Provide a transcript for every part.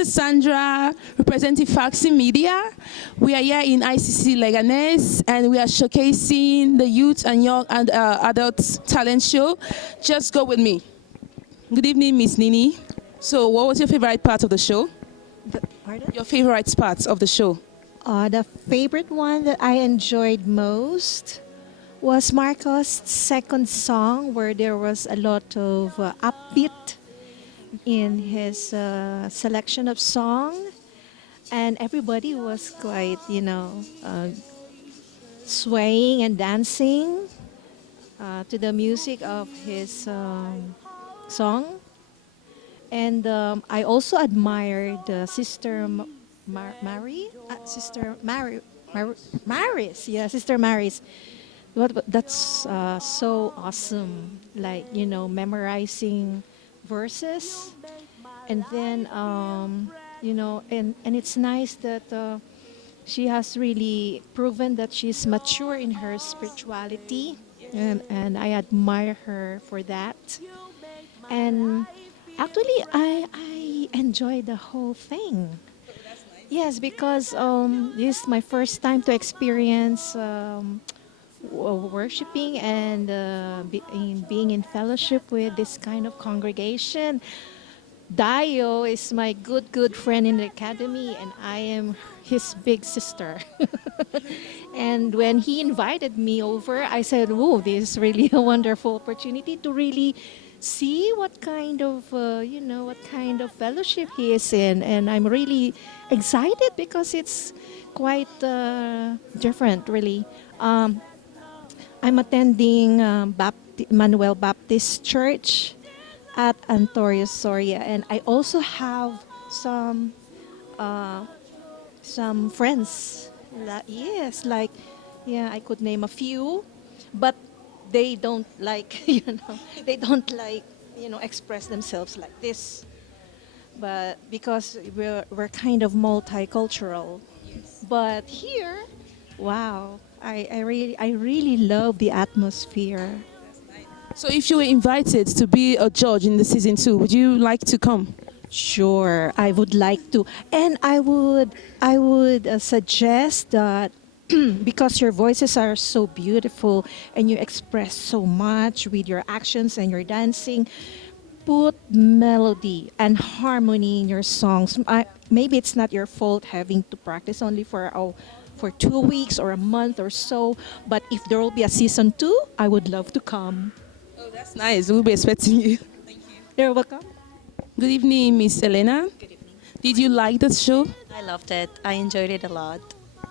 is Sandra, representing Fajson Media. We are here in ICC Leganes, and we are showcasing the youth and young and adult talent show. Just go with me. Good evening, Miss Nini. So, what was your favorite part of the show? Pardon? Your favorite parts of the show? The favorite one that I enjoyed most was Marcos' second song, where there was a lot of upbeat in his selection of song, and everybody was quite, swaying and dancing to the music of his song. And I also admired Sister Sister Maris, yeah, Sister Maris. That's so awesome, like, memorizing verses, and then and it's nice that she has really proven that she's mature in her spirituality, and I admire her for that. And actually, I enjoy the whole thing. Yes, because this is my first time to experience worshiping and being in fellowship with this kind of congregation. Dio is my good friend in the academy, and I am his big sister. And when he invited me over, I said, "Oh, this is really a wonderful opportunity to really see what kind of what kind of fellowship he is in." And I'm really excited because it's quite different, really. I'm attending Manuel Baptist Church at Antorio Soria, and I also have some uh, some friends. Yes, like, yeah, I could name a few, but they don't like they don't like express themselves like this. But because we're kind of multicultural, but here, wow, I really love the atmosphere. So, if you were invited to be a judge in the season 2, would you like to come? Sure, I would like to, and I would suggest that because your voices are so beautiful and you express so much with your actions and your dancing, put melody and harmony in your songs. Maybe it's not your fault having to practice only for 2 weeks or a month or so, but if there will be a season 2, I would love to come. Oh, that's nice. We'll be expecting you. You're welcome. Good evening, Miss Elena. Good evening. Did you like the show? I loved it. I enjoyed it a lot.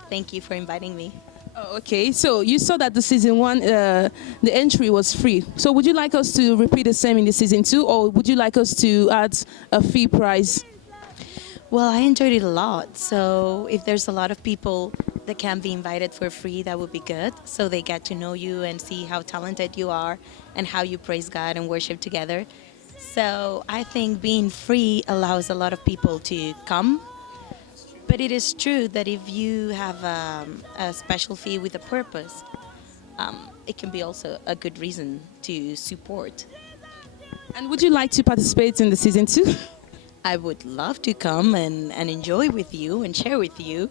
Thank you for inviting me. Oh, okay. So you saw that the season 1, the entry was free. So would you like us to repeat the same in the season 2, or would you like us to add a fee price? Well, I enjoyed it a lot. So if there's a lot of people that can be invited for free, that would be good. So they get to know you and see how talented you are and how you praise God and worship together. So I think being free allows a lot of people to come. But it is true that if you have a special fee with a purpose, it can be also a good reason to support. And would you like to participate in the season 2? I would love to come and enjoy with you and share with you.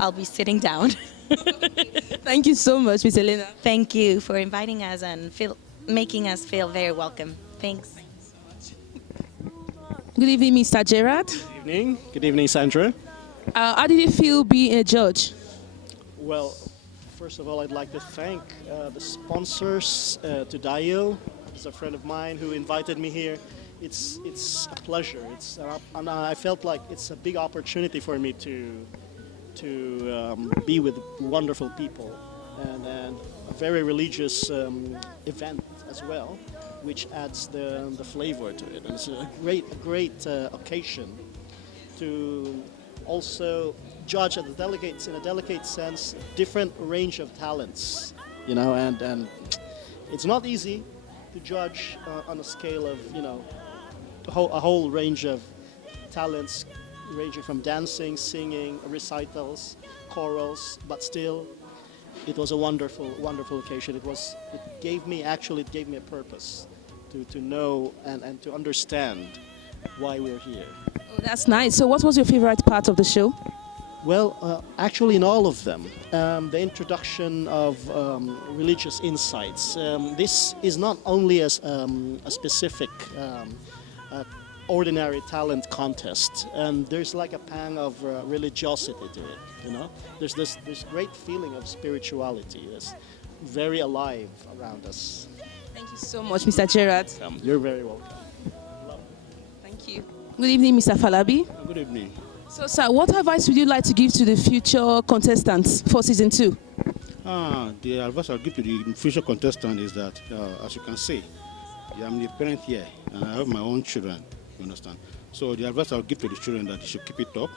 I'll be sitting down. Thank you so much, Miss Elena. Thank you for inviting us and making us feel very welcome. Thanks. Good evening, Mr. Gerard. Good evening. Good evening, Sandra. How did it feel being a judge? Well, first of all, I'd like to thank the sponsors, to Dio. He's a friend of mine who invited me here. It's a pleasure. And I felt like it's a big opportunity for me to be with wonderful people, and a very religious event as well, which adds the flavor to it. And it's a great occasion to also judge at the delegates in a delicate sense, different range of talents, and it's not easy to judge on a scale of, a whole range of talents, ranging from dancing, singing, recitals, chorals, but still, it was a wonderful occasion. It gave me a purpose to know and to understand why we're here. Oh, that's nice. So what was your favorite part of the show? Well, actually, in all of them, the introduction of religious insights. This is not only a specific ordinary talent contest, and there's like a pang of religiosity to it. You know, there's this great feeling of spirituality. It's very alive around us. Thank you so much, Mr. Gerard. You're very welcome. Thank you. Good evening, Mr. Falabi. Good evening. So, sir, what advice would you like to give to the future contestants for season 2? The advice I'll give to the future contestant is that, as you can see, I'm the parent here, and I have my own children. You understand? So the advice I'll give to the children that they should keep it up.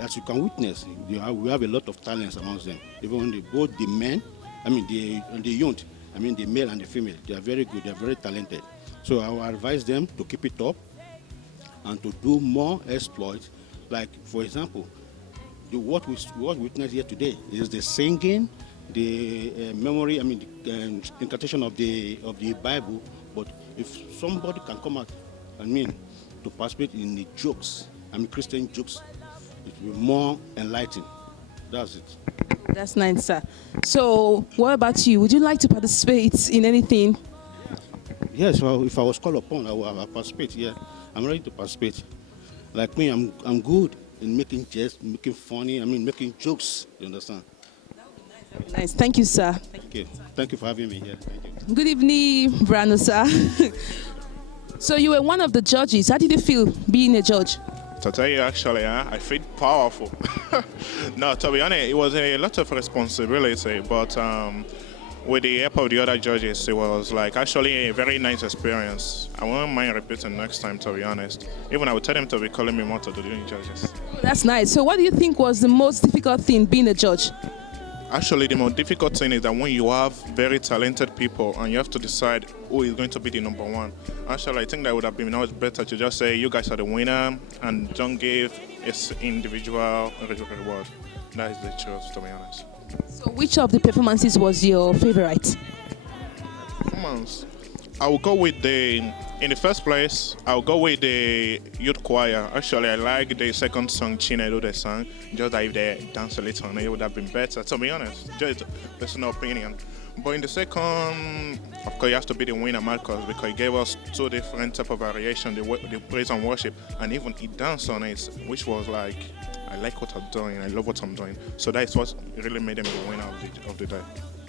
As you can witness, we have a lot of talents amongst them. Even when both the men, the youth, the male and the female, they are very good. They are very talented. So I will advise them to keep it up and to do more exploits. Like, for example, what we witnessed here today is the singing, the memory, the interpretation of the Bible. But if somebody can come out, to participate in the jokes, Christian jokes, it will be more enlightening. That's it. That's nice, sir. So, what about you? Would you like to participate in anything? Yes, well, if I was called upon, I will participate. Yeah, I'm ready to participate. Like me, I'm good in making jest, making funny. Making jokes. You understand? Nice. Thank you, sir. Thank you. Thank you for having me here. Thank you. Good evening, Brano, sir. So you were one of the judges. How did you feel being a judge? To tell you, actually, I feel powerful. No, to be honest, it was a lot of responsibility, but with the help of the other judges, it was like actually a very nice experience. I won't mind repeating next time, to be honest. Even I would tell them to be calling me more to the judges. Oh, that's nice. So what do you think was the most difficult thing being a judge? Actually, the most difficult thing is that when you have very talented people and you have to decide who is going to be the number one. Actually, I think that would have been always better to just say you guys are the winner and don't give its individual reward. That is the truth, to be honest. So which of the performances was your favorite? Performance. I will go with in the first place, I'll go with the youth choir. Actually, I like the second song Chinedu they sang. Just that if they dance a little on it, would have been better, to be honest. Just personal opinion. But in the second, of course, you have to be the winner, Marcus, because he gave us two different type of variation, the praise and worship, and even he danced on it, which was like, I like what I'm doing, I love what I'm doing. So that is what really made him the winner of the day.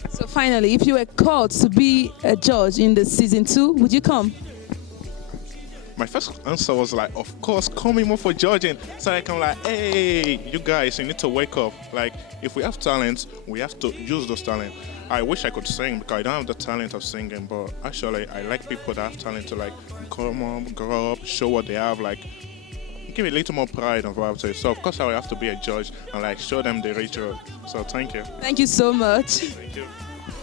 So finally, if you were called to be a judge in the season 2, would you come? My first answer was like, of course, call me more for judging. So I can like, hey, you guys, you need to wake up. Like, if we have talents, we have to use those talents. I wish I could sing because I don't have the talent of singing, but actually, I like people that have talent to like come up, grow up, show what they have, like give a little more pride of what I say. So of course, I will have to be a judge and like show them the real road. So thank you. Thank you so much. Thank you.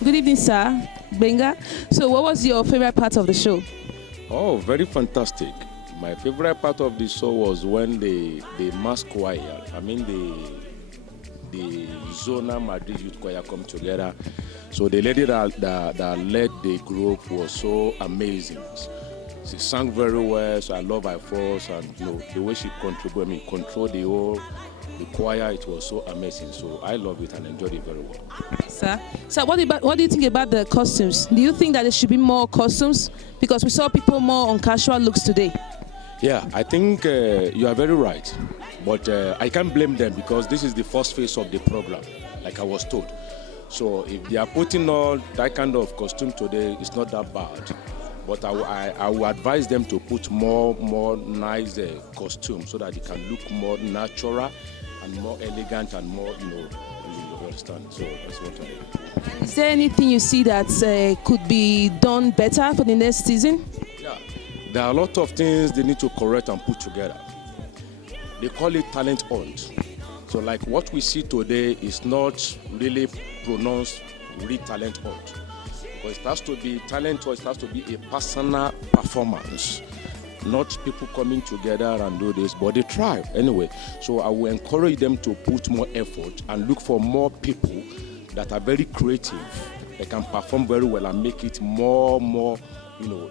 Good evening, sir. Benga. So what was your favorite part of the show? Oh, very fantastic. My favorite part of the show was when the mass choir, the Leganes Madrid youth choir come together. So the lady that led the group was so amazing. She sang very well, so I love her voice and the way she controlled the choir. It was so amazing. So I love it and enjoyed it very well. Sir, what do you think about the costumes? Do you think that there should be more costumes? Because we saw people more on casual looks today. Yeah, I think you are very right. But I can't blame them because this is the first phase of the program, like I was told. So if they are putting on that kind of costume today, it's not that bad. But I will advise them to put more nice costumes so that they can look more natural and more elegant and more, you understand. So that's what I do. Is there anything you see that could be done better for the next season? Yeah, there are a lot of things they need to correct and put together. They call it talent hunt. So like what we see today is not really pronounced real talent hunt. Because it has to be talent hunt, it has to be a personal performance. Not people coming together and do this, but they try anyway. So I will encourage them to put more effort and look for more people that are very creative. They can perform very well and make it more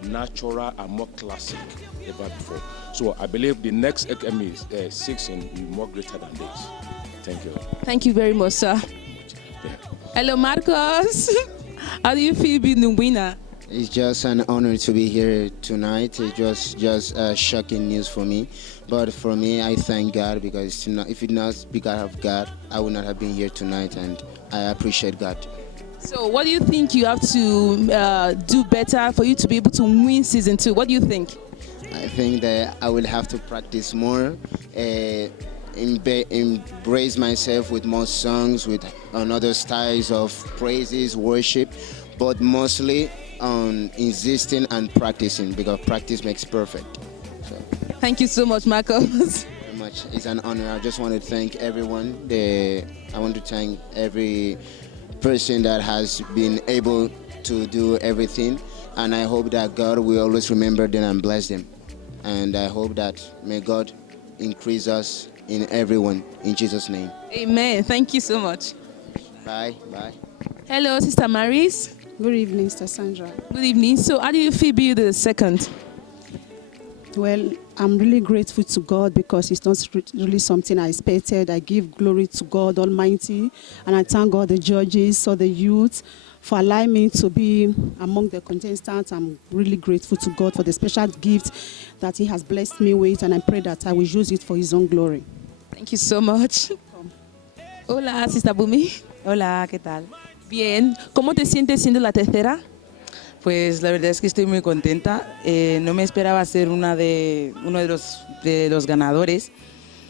natural and more classic ever before. So I believe the next season will be more greater than this. Thank you. Thank you very much, sir. Yeah. Hello, Marcos. How do you feel being the winner? It's just an honor to be here tonight. It's just shocking news for me. But for me, I thank God because if it not because of God, I would not have been here tonight, and I appreciate God. So what do you think you have to do better for you to be able to win season 2? What do you think? I think that I will have to practice more, embrace myself with more songs, with another styles of praises, worship, but mostly on insisting and practicing because practice makes perfect. So, Thank you so much, Marcos. very much. It's an honor. I just want to thank everyone. I want to thank every person that has been able to do everything, and I hope that God will always remember them and bless them. And I hope that may God increase us in everyone in Jesus' name. Amen. Thank you so much. Bye. Bye. Hello, Sister Maris. Good evening, Sister Sandra. Good evening. So how do you feel being the second? Well, I'm really grateful to God because it's not really something I expected. I give glory to God Almighty, and I thank God the judges or the youth for allowing me to be among the contestants. I'm really grateful to God for the special gift that He has blessed me with, and I pray that I will use it for His own glory. Thank you so much. Hola, Sister Bumi. Hola, ¿qué tal? Bien. ¿Cómo te sientes siendo la tercera? Pues la verdad es que estoy muy contenta. No me esperaba ser uno de los ganadores,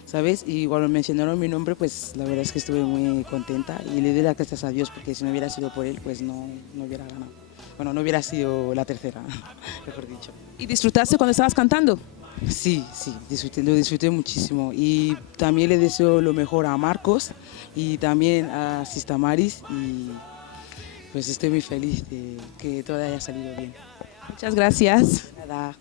¿sabes? Y cuando mencionaron mi nombre, pues la verdad es que estuve muy contenta y le doy las gracias a Dios porque si no hubiera sido por él, pues no hubiera ganado. Bueno, no hubiera sido la tercera, mejor dicho. ¿Y disfrutaste cuando estabas cantando? Sí, lo disfruté muchísimo y también le deseo lo mejor a Marcos y también a Sista Maris y pues estoy muy feliz de que todo haya salido bien. Muchas gracias. Nada.